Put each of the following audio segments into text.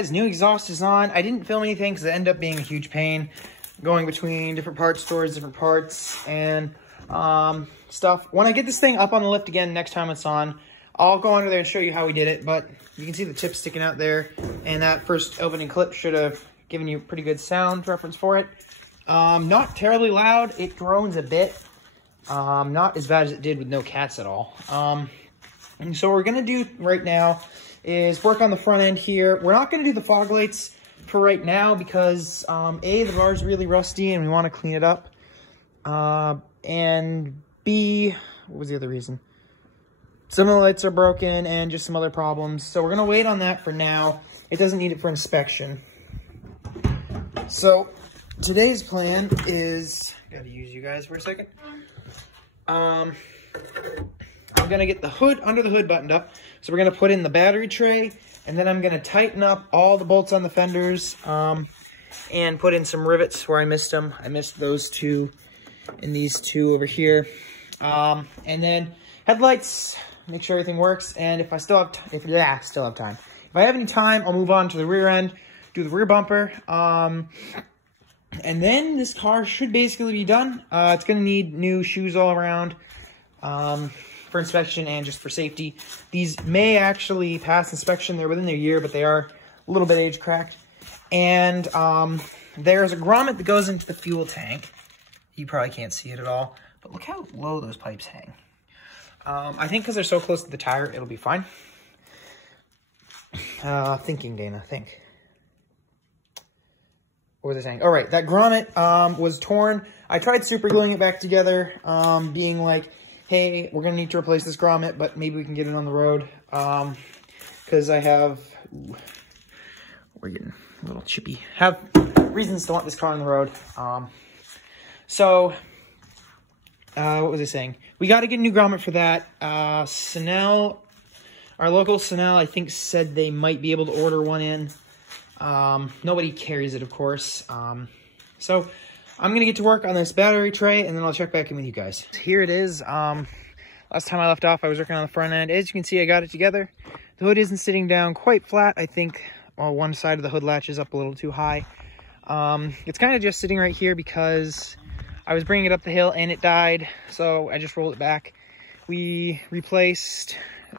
guys, new exhaust is on. I didn't film anything because it ended up being a huge pain going between different parts stores, different parts, and stuff. When I get this thing up on the lift again next time it's on, I'll go under there and show you how we did it. But you can see the tip sticking out there, and that first opening clip should have given you a pretty good sound reference for it. Not terribly loud. It drones a bit. Not as bad as it did with no cats at all. And so what we're going to do right now is work on the front end here. We're not going to do the fog lights for right now because, A, the bar is really rusty and we want to clean it up. And B, what was the other reason? Some of the lights are broken and just some other problems. So we're going to wait on that for now. It doesn't need it for inspection. So today's plan is, got to use you guys for a second. I'm going to get the hood, under the hood buttoned up. So we're going to put in the battery tray, and then I'm going to tighten up all the bolts on the fenders, and put in some rivets where I missed them. I missed those two and these two over here. And then headlights, make sure everything works. And if I still have time, if I have any time, I'll move on to the rear end, do the rear bumper. And then this car should basically be done. It's going to need new shoes all around for inspection and just for safety. These may actually pass inspection. They're within their year, but they are a little bit age cracked. And there's a grommet that goes into the fuel tank. You probably can't see it at all, but look how low those pipes hang. I think because they're so close to the tire, it'll be fine. Thinking, Dana, think. What was I saying? All right, that grommet was torn. I tried super gluing it back together, being like, hey, we're going to need to replace this grommet, but maybe we can get it on the road. Because I have, we're getting a little chippy. Have reasons to want this car on the road. What was I saying? We got to get a new grommet for that. Sanel, our local Sanel, I think said they might be able to order one in. Nobody carries it, of course. So I'm going to get to work on this battery tray, and then I'll check back in with you guys. Here it is. Last time I left off, I was working on the front end. As you can see, I got it together. The hood isn't sitting down quite flat. I think one side of the hood latch is up a little too high. It's kind of just sitting right here because I was bringing it up the hill and it died. So I just rolled it back. We replaced,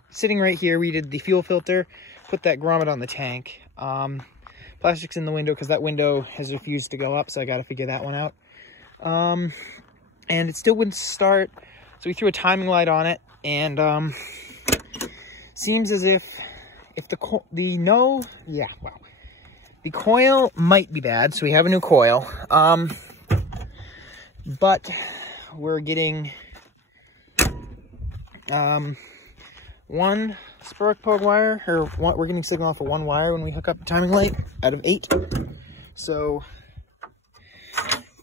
sitting right here, we did the fuel filter, put that grommet on the tank. Plastic's in the window because that window has refused to go up, so I got to figure that one out. And it still wouldn't start, so we threw a timing light on it, and seems as if the coil might be bad, so we have a new coil. But we're getting one spark plug wire, or we're getting signal off of one wire when we hook up the timing light out of 8. So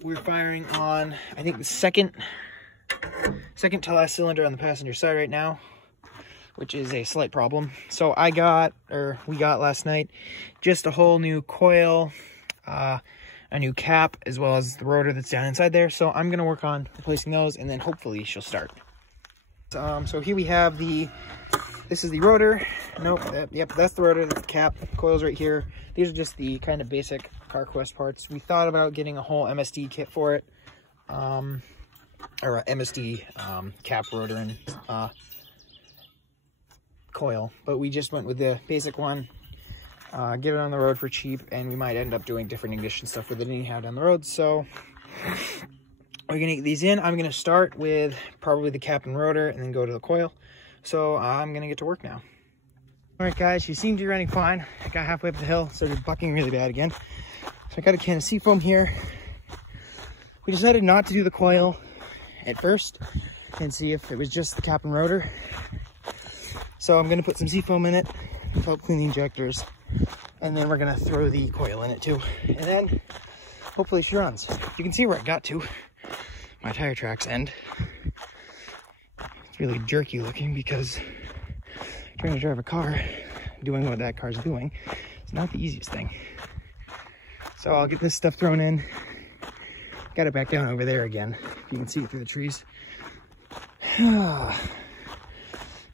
we're firing on, I think, the second to last cylinder on the passenger side right now, which is a slight problem. So we got last night just a whole new coil, a new cap, as well as the rotor that's down inside there. So I'm going to work on replacing those, and then hopefully she'll start. So here we have this is the rotor. Nope, yep, that's the rotor, that's the cap. Coils right here. These are just the kind of basic CarQuest parts. We thought about getting a whole MSD kit for it. Or a MSD cap, rotor, and coil. But we just went with the basic one. Get it on the road for cheap, and we might end up doing different ignition stuff with it anyhow down the road. So we're going to get these in. I'm going to start with probably the cap and rotor and then go to the coil. So I'm going to get to work now. All right, guys, you seem to be running fine. I got halfway up the hill, started bucking really bad again. So I got a can of seafoam here. We decided not to do the coil at first and see if it was just the cap and rotor. So I'm going to put some seafoam in it, help clean the injectors, and then we're going to throw the coil in it too. And then hopefully she runs. You can see where it got to. My tire tracks end. It's really jerky looking because trying to drive a car, doing what that car's doing, is not the easiest thing. So I'll get this stuff thrown in. Got it back down over there again. You can see it through the trees.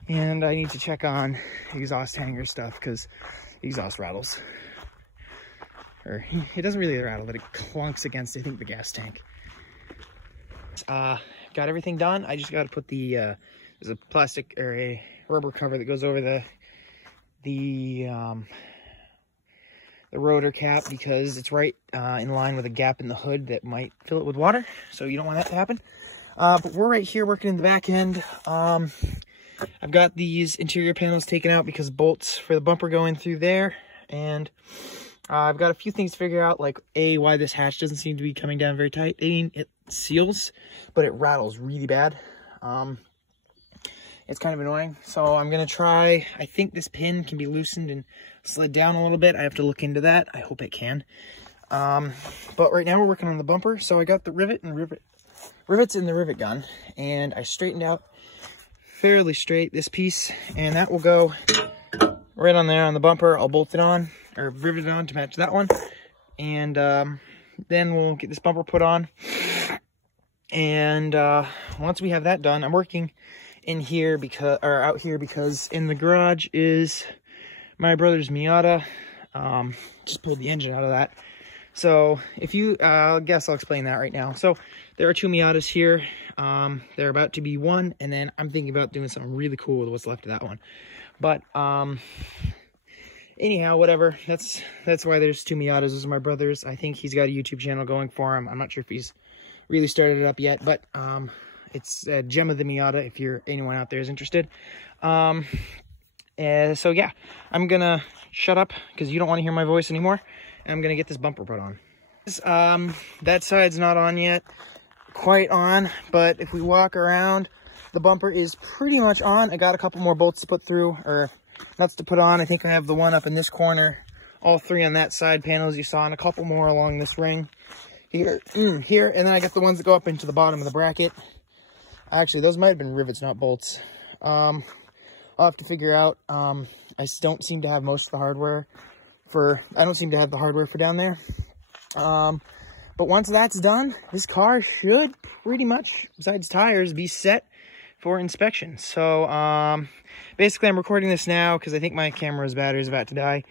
And I need to check on exhaust hanger stuff because exhaust rattles. or it doesn't really rattle, but it clunks against, I think, the gas tank. Got everything done. I just got to put the, there's a plastic or a rubber cover that goes over the rotor cap, because it's right in line with a gap in the hood that might fill it with water, so you don't want that to happen. But we're right here working in the back end. I've got these interior panels taken out because bolts for the bumper go in through there, and I've got a few things to figure out, like why this hatch doesn't seem to be coming down very tight. I mean, it seals, but it rattles really bad. It's kind of annoying, so I'm gonna try. I think this pin can be loosened and slid down a little bit. I have to look into that. I hope it can. But right now we're working on the bumper, so I got the rivets in the rivet gun, and I straightened out fairly straight this piece, and that will go right on there on the bumper. I'll bolt it on, or rivet it on to match that one, and then we'll get this bumper put on. And once we have that done, I'm working in here because, or out here, because in the garage is my brother's Miata. Just pulled the engine out of that. So if you, I guess I'll explain that right now. So there are two Miatas here. They're about to be one, and then I'm thinking about doing something really cool with what's left of that one. But anyhow, whatever. That's why there's two Miatas. Those are my brother's. I think he's got a YouTube channel going for him. I'm not sure if he's really started it up yet, but it's Gem of the Miata if anyone out there is interested. So yeah, I'm gonna shut up because you don't want to hear my voice anymore, and I'm gonna get this bumper put on. That side's not on yet, quite on, but if we walk around, the bumper is pretty much on. I got a couple more bolts to put through, or nuts to put on. I think I have the one up in this corner, all three on that side panels you saw, and a couple more along this ring here, and then I got the ones that go up into the bottom of the bracket. Actually, those might have been rivets, not bolts. I'll have to figure out. I don't seem to have most of the hardware I don't seem to have the hardware for down there. But once that's done, this car should pretty much, besides tires, be set for inspection. So basically I'm recording this now because I think my camera's battery is about to die.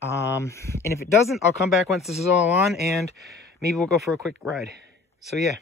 And if it doesn't, I'll come back once this is all on, and maybe we'll go for a quick ride. So yeah.